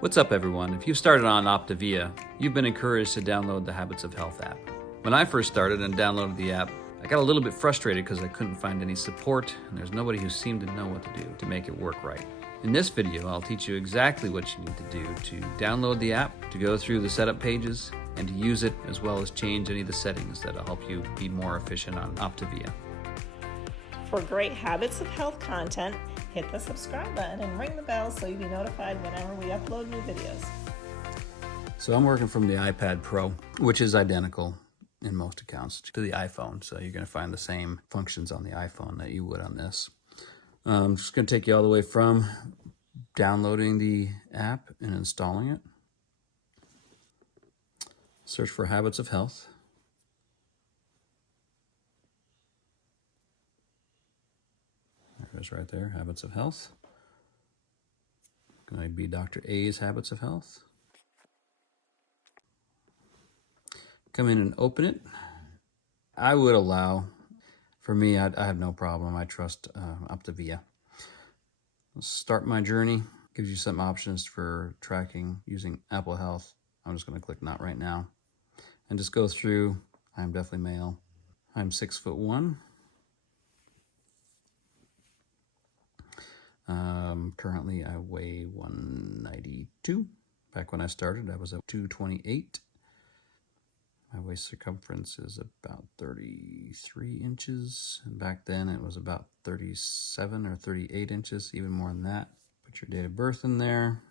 What's up, everyone? If you've started on Optavia, you've been encouraged to download the Habits of Health app. When I first started and downloaded the app, I got a little bit frustrated because I couldn't find any support and there's nobody who seemed to know what to do to make it work right. In this video, I'll teach you exactly what you need to do to download the app, to go through the setup pages, and to use it, as well as change any of the settings that'll help you be more efficient on Optavia. For great Habits of Health content, hit the subscribe button and ring the bell so you'll be notified whenever we upload new videos. So I'm working from the iPad Pro, which is identical in most accounts to the iPhone. So you're going to find the same functions on the iPhone that you would on this. I'm just going to take you all the way from downloading the app and installing it. Search for Habits of Health. There it is right there, Habits of Health. Going to be Dr. A's Habits of Health. Come in and open it. I would allow, for me, I have no problem. I trust Optavia. Let's start my journey. Gives you some options for tracking using Apple Health. I'm just going to click Not Right Now. And just go through. I'm definitely male. I'm 6'1". Currently I weigh 192. Back when I started, I was at 228. My waist circumference is about 33 inches. And back then it was about 37 or 38 inches, even more than that. Put your date of birth in there.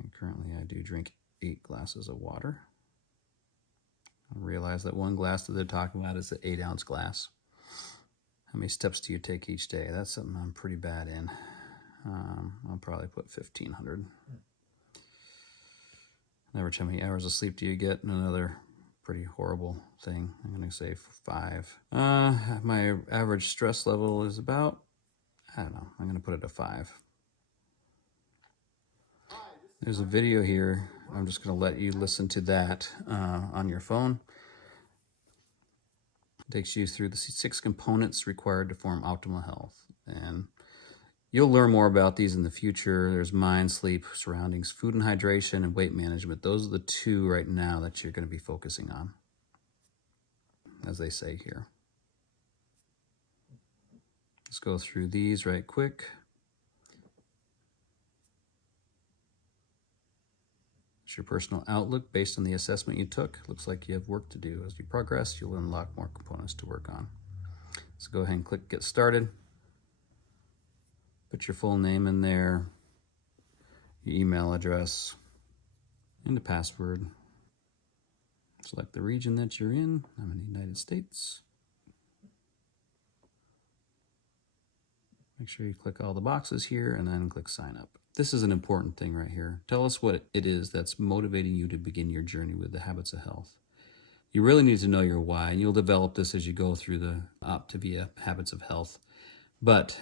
And currently I do drink 8 glasses of water. I realize that one glass that they're talking about is an 8-ounce glass. How many steps do you take each day? That's something I'm pretty bad in. I'll probably put 1,500. Average, how many hours of sleep do you get? Another pretty horrible thing. I'm going to say 5. My average stress level is about, I don't know, I'm going to put it at 5. There's a video here. I'm just going to let you listen to that on your phone. It takes you through the 6 components required to form optimal health. And you'll learn more about these in the future. There's mind, sleep, surroundings, food and hydration, and weight management. Those are the 2 right now that you're going to be focusing on, as they say here. Let's go through these right quick. It's your personal outlook based on the assessment you took. Looks like you have work to do. As you progress, you'll unlock more components to work on. So go ahead and click Get Started. Put your full name in there, your email address, and the password. Select the region that you're in. I'm in the United States. Make sure you click all the boxes here and then click Sign Up. This is an important thing right here. Tell us what it is that's motivating you to begin your journey with the Habits of Health. You really need to know your why, and you'll develop this as you go through the Optavia Habits of Health. But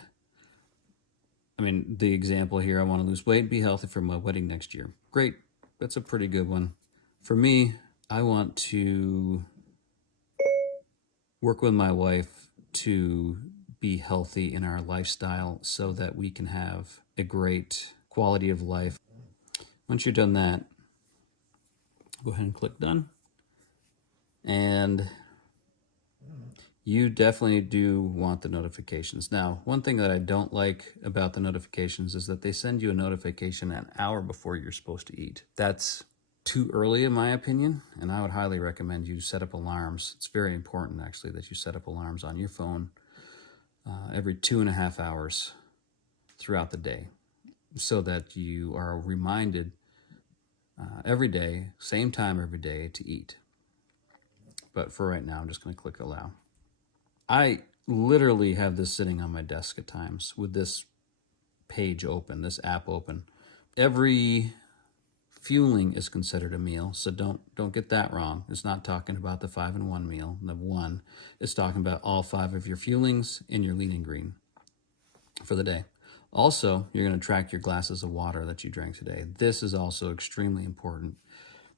I mean, the example here, I want to lose weight and be healthy for my wedding next year. Great. That's a pretty good one. For me, I want to work with my wife to be healthy in our lifestyle so that we can have a great quality of life. Once you've done that, go ahead and click Done. And you definitely do want the notifications. Now, one thing that I don't like about the notifications is that they send you a notification an hour before you're supposed to eat. That's too early in my opinion, and I would highly recommend you set up alarms. It's very important actually that you set up alarms on your phone every 2.5 hours throughout the day so that you are reminded every day, same time every day, to eat. But for right now, I'm just going to click Allow. I literally have this sitting on my desk at times with this page open, this app open. Every fueling is considered a meal, so don't get that wrong. It's not talking about the 5-in-1 meal. The 1 is talking about all 5 of your fuelings and your lean and green for the day. Also, you're going to track your glasses of water that you drank today. This is also extremely important.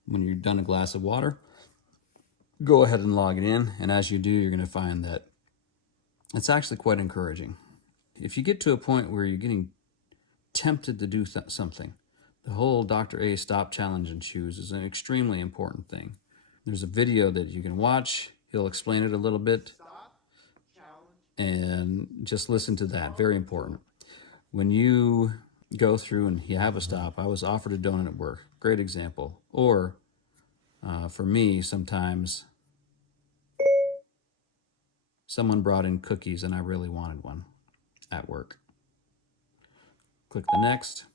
When you're done a glass of water, go ahead and log it in, and as you do, you're going to find that it's actually quite encouraging. if you get to a point where you're getting tempted to do something, the whole Dr. A stop, challenge, and choose is an extremely important thing. There's a video that you can watch. He'll explain it a little bit. And just listen to that. Very important. When you go through and you have a stop, I was offered a donut at work. Great example. Or for me, sometimes someone brought in cookies and I really wanted one at work. Click the next.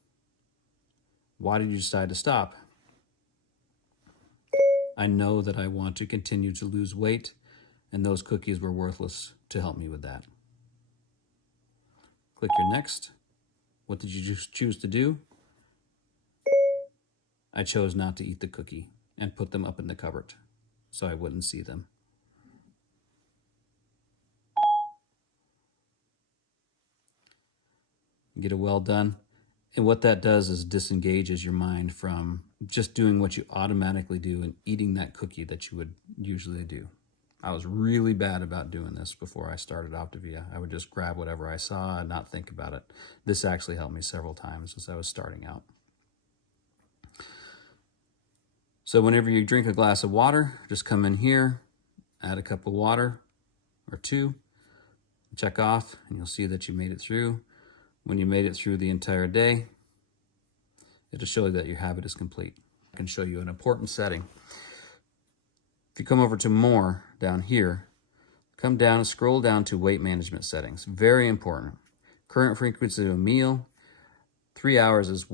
Why did you decide to stop? I know that I want to continue to lose weight, and those cookies were worthless to help me with that. Click your next. What did you choose to do? I chose not to eat the cookie and put them up in the cupboard so I wouldn't see them. Get it well done. And what that does is disengages your mind from just doing what you automatically do and eating that cookie that you would usually do. I was really bad about doing this before I started Optavia. I would just grab whatever I saw and not think about it. This actually helped me several times as I was starting out. So whenever you drink a glass of water, just come in here, add a cup of water or two, check off, and you'll see that you made it through. When you made it through the entire day, it'll show you that your habit is complete. I can show you an important setting. If you come over to more down here, come down and scroll down to weight management settings. Very important. Current frequency of a meal. 3 hours is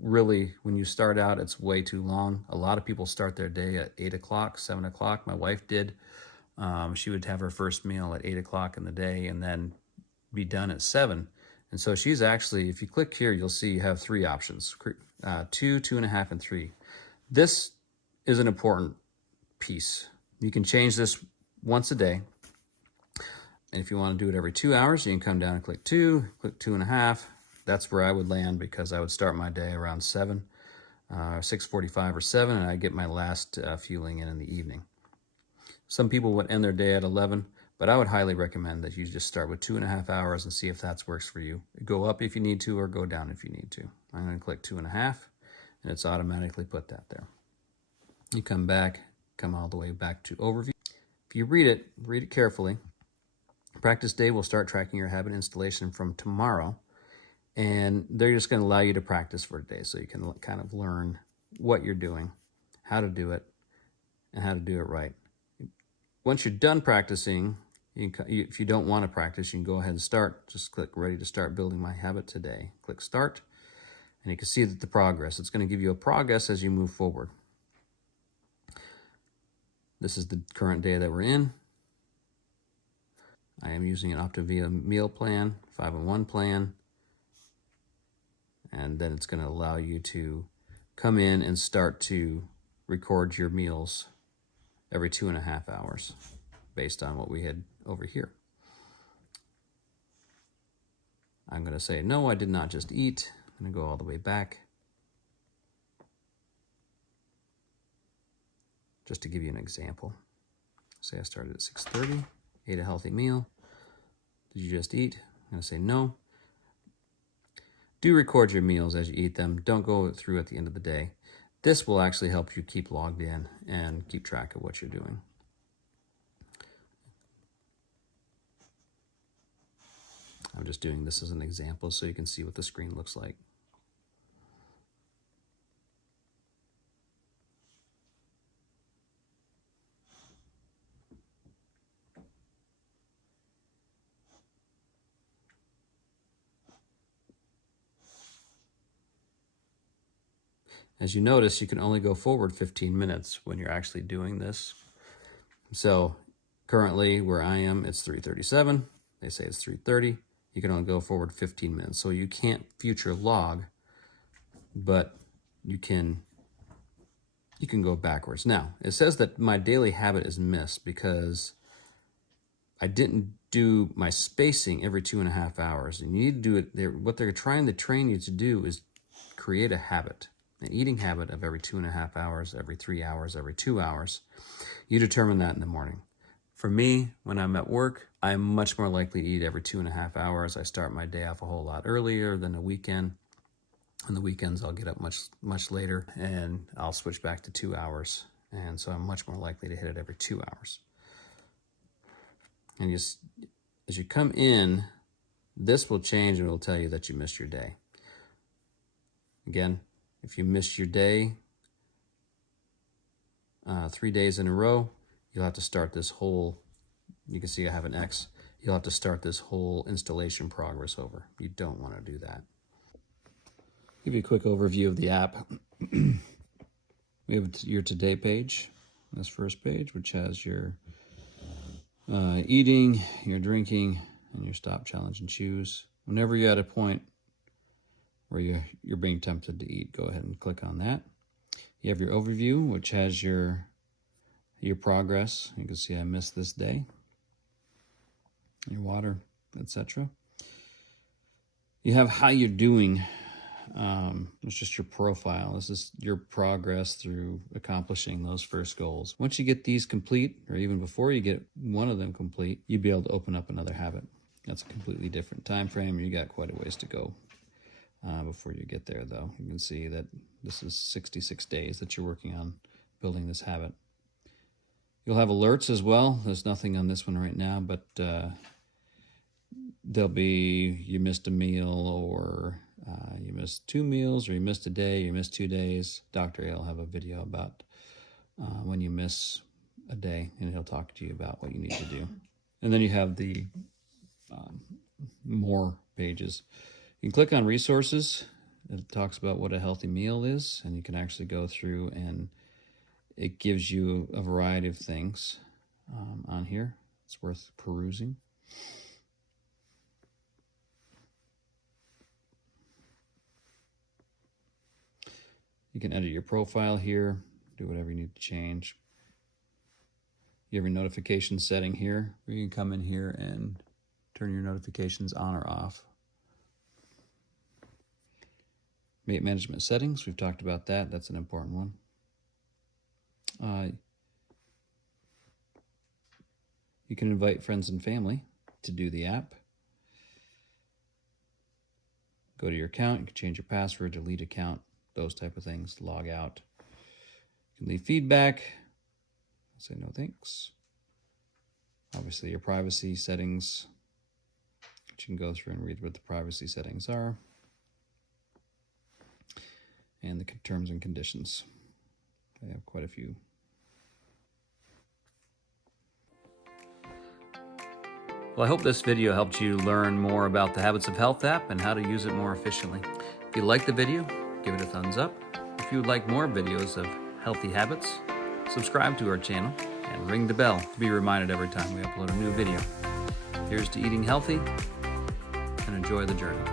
really, when you start out, it's way too long. A lot of people start their day at 8 o'clock, 7 o'clock. My wife did. She would have her first meal at 8 o'clock in the day and then be done at 7. And so she's actually, if you click here, you'll see you have 3 options, 2, 2.5, and 3. This is an important piece. You can change this once a day. And if you want to do it every 2 hours, you can come down and click 2, click 2.5. That's where I would land because I would start my day around 7, 6:45 or 7, and I get my last fueling in the evening. Some people would end their day at 11. But I would highly recommend that you just start with 2.5 hours and see if that works for you. Go up if you need to or go down if you need to. I'm going to click 2.5 and it's automatically put that there. You come back, come all the way back to overview. If you read it carefully. Practice day will start tracking your habit installation from tomorrow. And they're just going to allow you to practice for a day so you can kind of learn what you're doing, how to do it, and how to do it right. Once you're done practicing, if you don't want to practice, you can go ahead and start. Just click ready to start building my habit today. Click start, and you can see that the progress. It's going to give you a progress as you move forward. This is the current day that we're in. I am using an Optavia meal plan, 5-in-1 plan, and then it's going to allow you to come in and start to record your meals every 2.5 hours based on what we had over here. I'm going to say, no, I did not just eat. I'm going to go all the way back just to give you an example. Say I started at 6:30, ate a healthy meal. Did you just eat? I'm going to say no. Do record your meals as you eat them. Don't go through at the end of the day. This will actually help you keep logged in and keep track of what you're doing. I'm just doing this as an example so you can see what the screen looks like. As you notice, you can only go forward 15 minutes when you're actually doing this. So currently where I am, it's 3:37. They say it's 3:30. You can only go forward 15 minutes. So you can't future log, but you can go backwards. Now, it says that my daily habit is missed because I didn't do my spacing every 2.5 hours. And you need to do it. What they're trying to train you to do is create a habit, an eating habit of every 2.5 hours, every 3 hours, every 2 hours. You determine that in the morning. For me, when I'm at work, I'm much more likely to eat every 2.5 hours. I start my day off a whole lot earlier than a weekend. On the weekends, I'll get up much later, and I'll switch back to 2 hours. And so I'm much more likely to hit it every 2 hours. And as you come in, this will change and it'll tell you that you missed your day. Again, if you missed your day 3 days in a row, you'll have to start this whole, you can see I have an X, you'll have to start this whole installation progress over. You don't want to do that. Give you a quick overview of the app. We have your today page, this first page, which has your eating, your drinking, and your stop, challenge, and choose. Whenever you're at a point where you're being tempted to eat, go ahead and click on that. You have your overview, which has your progress. You can see I missed this day, your water, etc. You have how you're doing. It's just your profile. This is your progress through accomplishing those first goals. Once you get these complete, or even before you get one of them complete, you'll be able to open up another habit. That's a completely different time frame. You got quite a ways to go before you get there, though. You can see that this is 66 days that you're working on building this habit. You'll have alerts as well. There's nothing on this one right now, but there'll be you missed a meal, or you missed 2 meals, or you missed a day, you missed 2 days. Dr. A will have a video about when you miss a day, and he'll talk to you about what you need to do. And then you have the more pages. You can click on resources. It talks about what a healthy meal is, and you can actually go through and it gives you a variety of things on here. It's worth perusing. You can edit your profile here, do whatever you need to change. You have your notification setting here, where you can come in here and turn your notifications on or off. Weight management settings, we've talked about that. That's an important one. You can invite friends and family to do the app. Go to your account, you can change your password, delete account, those type of things, log out. You can leave feedback, say no thanks. Obviously your privacy settings, which you can go through and read what the privacy settings are. And the terms and conditions. I have quite a few. Well, I hope this video helped you learn more about the Habits of Health app and how to use it more efficiently. If you liked the video, give it a thumbs up. If you would like more videos of healthy habits, subscribe to our channel and ring the bell to be reminded every time we upload a new video. Here's to eating healthy, and enjoy the journey.